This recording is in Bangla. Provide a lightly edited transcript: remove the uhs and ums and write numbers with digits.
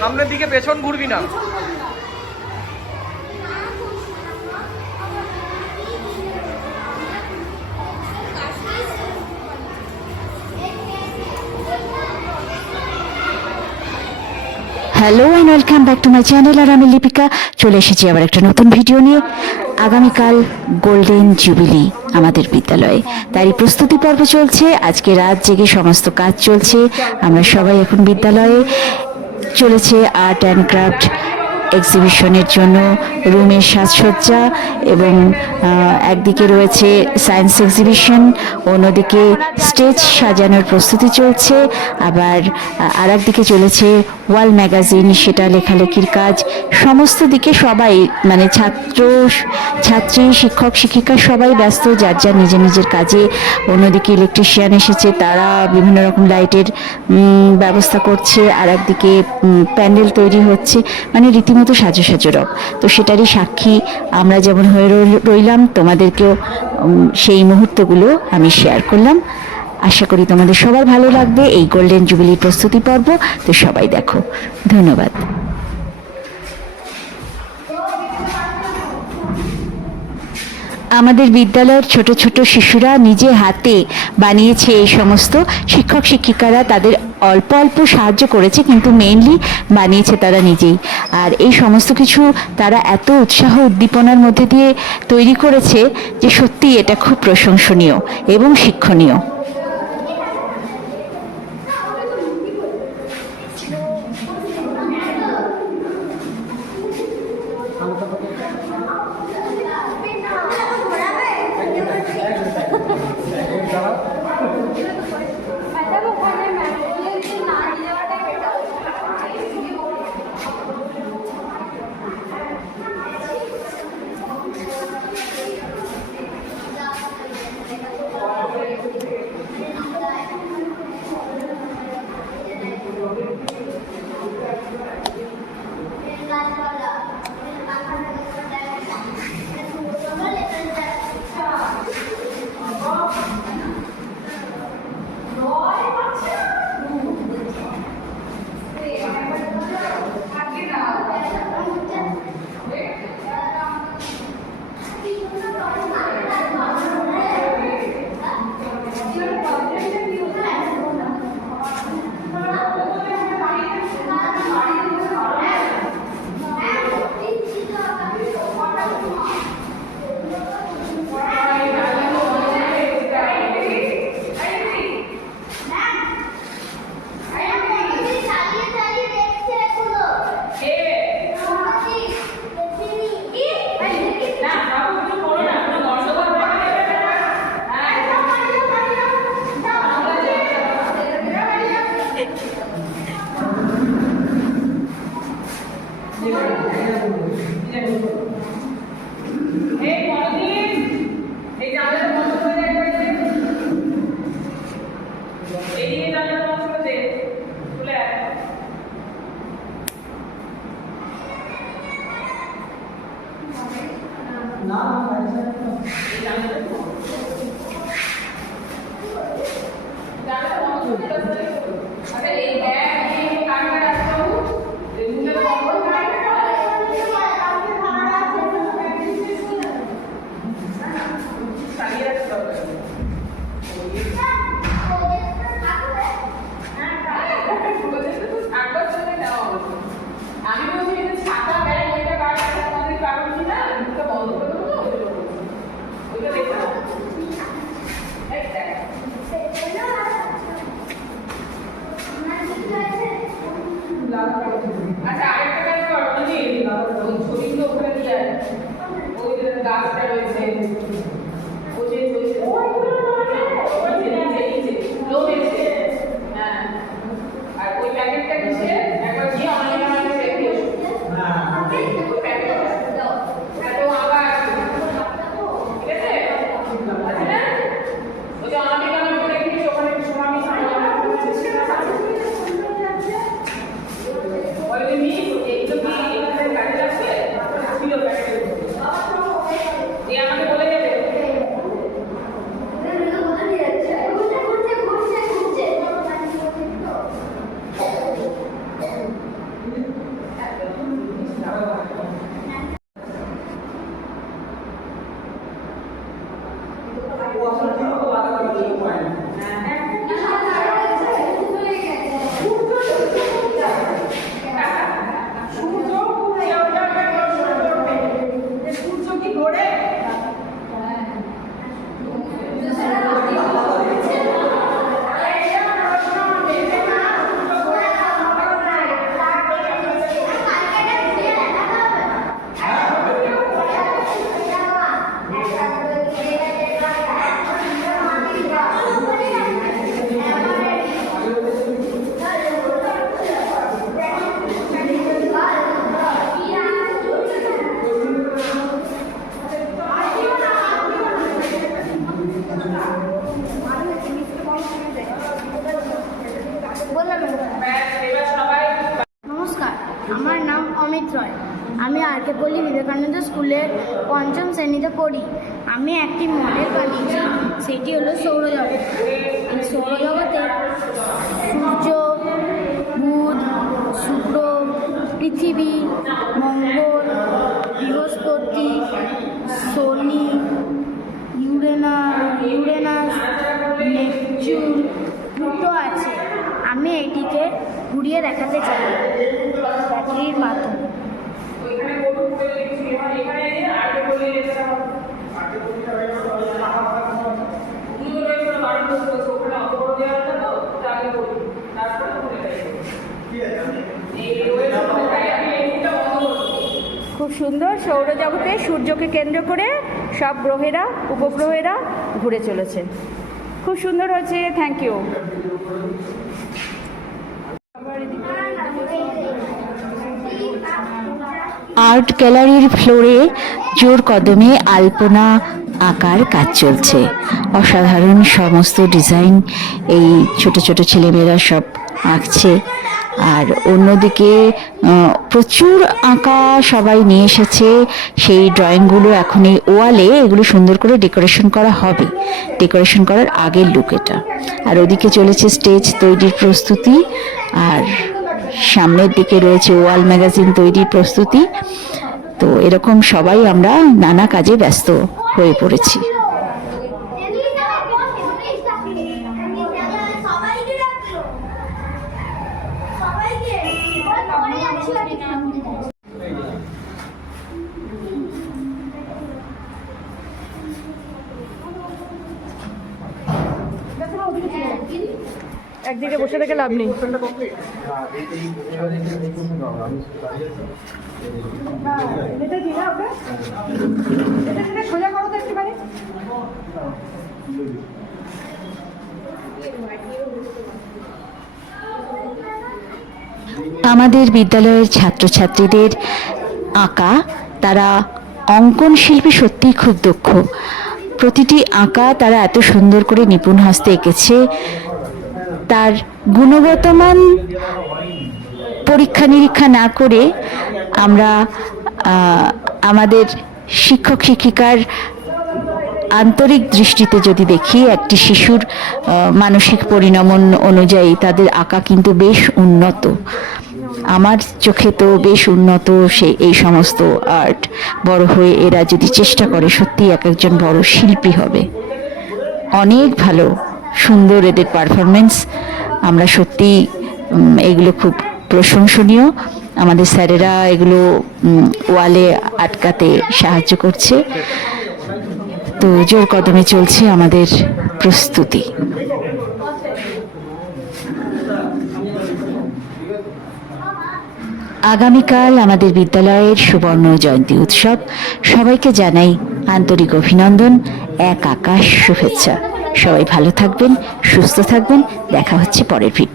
সামনের দিকে পেছন ঘুরবি না। Hello and welcome back to my channel. আর আমি লিপিকা চলে এসেছি আবার একটা নতুন ভিডিও নিয়ে। আগামীকাল গোল্ডেন জুবিলি আমাদের বিদ্যালয়ে, তারই প্রস্তুতি পর্ব চলছে। আজকে রাত জেগে সমস্ত কাজ চলছে। আমরা সবাই এখন বিদ্যালয়ে চলেছে আর্ট অ্যান্ড ক্রাফট এক্সিবিশনের জন্য রুমের সাজসজ্জা, এবং একদিকে রয়েছে সায়েন্স এক্সিবিশন, অন্যদিকে স্টেজ সাজানোর প্রস্তুতি চলছে। আবার আর একদিকে চলেছে ওয়াল ম্যাগাজিন, সেটা লেখালেখির কাজ। সমস্ত দিকে সবাই মানে ছাত্রী, শিক্ষক শিক্ষিকা সবাই ব্যস্ত যার যার নিজের নিজের কাজে। অন্যদিকে ইলেকট্রিশিয়ান এসেছে, তারা বিভিন্ন রকম লাইটের ব্যবস্থা করছে। আর একদিকে প্যান্ডেল তৈরি হচ্ছে, মানে রীতিমতো সাজো রব। তো সেটারই সাক্ষী আমরা যেমন হয়ে রইলাম, তোমাদেরকেও সেই মুহূর্তগুলো আমি শেয়ার করলাম। আশা করি তোমাদের সবার ভালো লাগবে এই গোল্ডেন জুবিলি প্রস্তুতি পর্ব। তো সবাই দেখো। ধন্যবাদ। আমাদের বিদ্যালয়ের ছোট ছোট শিশুরা নিজে হাতে বানিয়েছে এই সমস্ত। শিক্ষক শিক্ষিকারা তাদের অল্প অল্প সাহায্য করেছে, কিন্তু মেইনলি বানিয়েছে তারা নিজেই। আর এই সমস্ত কিছু তারা এত উৎসাহ উদ্দীপনার মধ্যে দিয়ে তৈরি করেছে যে সত্যিই এটা খুব প্রশংসনীয় এবং শিক্ষণীয়। আচ্ছা আরেকটা কাজ কর, ওই ছবিগুলো ওখানে দিয়ে ওই যে গাছটা রয়েছে, ওই যে নিচে হ্যাঁ, আর ওই প্যাকেটটা কিসে এবার সবাই নমস্কার, আমার নাম অমিত রয়। আমি আরকে পল্লী বিবেকানন্দ স্কুলের পঞ্চম শ্রেণীতে পড়ি। আমি একটি মডেল বানিয়েছি, সেটি হলো সৌরজগৎ। এই সৌরজগতে সূর্য, বুধ, শুক্র, পৃথিবী, মঙ্গল, বৃহস্পতি, শনি, ইউরেনাস, নেপচুন, প্লুটো আছে। আমি এটিকে ঘুরিয়ে দেখাতে চাই ব্যাটারির মাধ্যমে। ওইখানে গরু করে লিখছি, এখানে আগে বলে যেতে হবে। দুটো রয়েছে বারণ করতে ওখানে অত বড় দেওয়া আছে তো আগে বলি, তারপরে বলে এই ওয়েবসাইটটাই আমি এইটা বন্ধ করবো। খুব সুন্দর। সৌরজগতে সূর্যকে কেন্দ্র করে সব গ্রহেরা, উপগ্রহেরা ঘুরে চলেছে। খুব সুন্দর হয়েছে, থ্যাংক ইউ। আর্ট গ্যালারির ফ্লোরে জোর কদমে আলপনা আঁকার কাজ চলছে। অসাধারণ সমস্ত ডিজাইন এই ছোট ছোট ছেলেমেয়েরা সব আঁকছে। আর অন্যদিকে প্রচুর আঁকা সবাই নিয়ে এসেছে। সেই ড্রয়িংগুলো এখন এই ওয়ালে এগুলো সুন্দর করে ডেকোরেশন করা হবে। ডেকোরেশন করার আগের লুক এটা। আর ওদিকে চলেছে স্টেজ তৈরির প্রস্তুতি, আর সামনের দিকে রয়েছে ওয়াল ম্যাগাজিন তৈরির প্রস্তুতি। তো এরকম সবাই আমরা নানা কাজে ব্যস্ত হয়ে পড়েছি। একদিকে বসে থেকে লাভ নেই। সোজা করো তো একটুখানি। আমাদের বিদ্যালয়ের ছাত্রছাত্রীদের আঁকা, তারা অঙ্কন শিল্পী সত্যিই খুব দক্ষ। প্রতিটি আঁকা তারা এত সুন্দর করে নিপুণ হস্তে এঁকেছে। তার গুণগত মান পরীক্ষা নিরীক্ষা না করে আমরা আমাদের শিক্ষক শিক্ষিকার আন্তরিক দৃষ্টিতে যদি দেখি, একটি শিশুর মানসিক পরিণমন অনুযায়ী তাদের আঁকা কিন্তু বেশ উন্নত। আমার চোখে তো বেশ উন্নত এই সমস্ত আর্ট। বড় হয়ে এরা যদি চেষ্টা করে সত্যি এক একজন বড় শিল্পী হবে। অনেক ভালো সুন্দর এদের পারফরমেন্স। আমরা সত্যি এগুলো খুব প্রশংসনীয়। আমাদের স্যারেরা এগুলো ওয়ালে আটকাতে সাহায্য করছে। তো জোর কদমে চলছে আমাদের প্রস্তুতি। আগামীকাল আমাদের বিদ্যালয়ের সুবর্ণ জয়ন্তী উৎসব। সবাইকে জানাই আন্তরিক অভিনন্দন, এক আকাশ শুভেচ্ছা। সবাই ভালো থাকবেন, সুস্থ থাকবেন। দেখা হচ্ছে পরের ভিডিও।